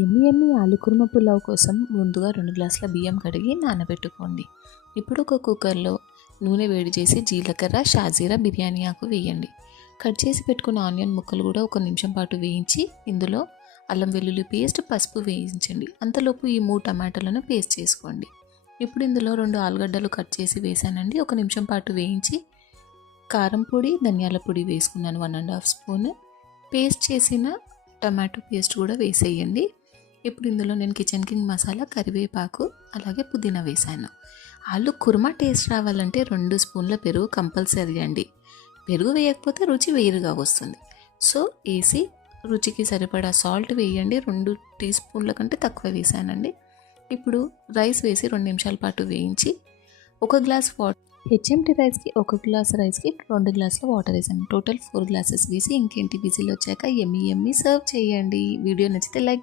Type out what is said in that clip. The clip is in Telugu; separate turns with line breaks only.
ఎమ్మి ఎమ్మి ఆలు కుర్మ పులావ్ కోసం ముందుగా రెండు గ్లాసుల బియ్యం కడిగి నానబెట్టుకోండి. ఇప్పుడు ఒక కుక్కర్లో నూనె వేడి చేసి జీలకర్ర షాజీరా బిర్యానీ ఆకు వేయండి. కట్ చేసి పెట్టుకున్న ఆనియన్ ముక్కలు కూడా ఒక నిమిషం పాటు వేయించి ఇందులో అల్లం వెల్లుల్లి పేస్ట్ పసుపు వేయించండి. అంతలోపు ఈ మూడు టమాటాలను పేస్ట్ చేసుకోండి. ఇప్పుడు ఇందులో రెండు ఆలుగడ్డలు కట్ చేసి వేసానండి ఒక నిమిషం పాటు వేయించి కారం పొడి ధనియాల పొడి వేసుకున్నాను. One and half spoon. Paste చేసిన టమాటో పేస్ట్ కూడా వేసేయండి. ఇప్పుడు ఇందులో నేను కిచెన్ కింగ్ మసాలా కరివేపాకు అలాగే పుదీనా వేసాను ఆలు కుర్మా టేస్ట్ రావాలంటే రెండు స్పూన్ల పెరుగు కంపల్సరీ అండి. పెరుగు వేయకపోతే రుచి వేరుగా వస్తుంది. సో వేసి రుచికి సరిపడా సాల్ట్ వేయండి. రెండు టీ స్పూన్ల కంటే తక్కువ వేసానండి ఇప్పుడు రైస్ వేసి రెండు నిమిషాల పాటు వేయించి ఒక గ్లాస్ వాటర్ హెచ్ఎంటీ రైస్కి ఒక గ్లాస్ రైస్కి రెండు గ్లాసుల వాటర్ వేసాను టోటల్ ఫోర్ గ్లాసెస్ వేసి ఇంకేంటి విజిల్ వచ్చాక ఎమ్మి ఎమ్మి సర్వ్ చేయండి. వీడియో నచ్చితే లైక్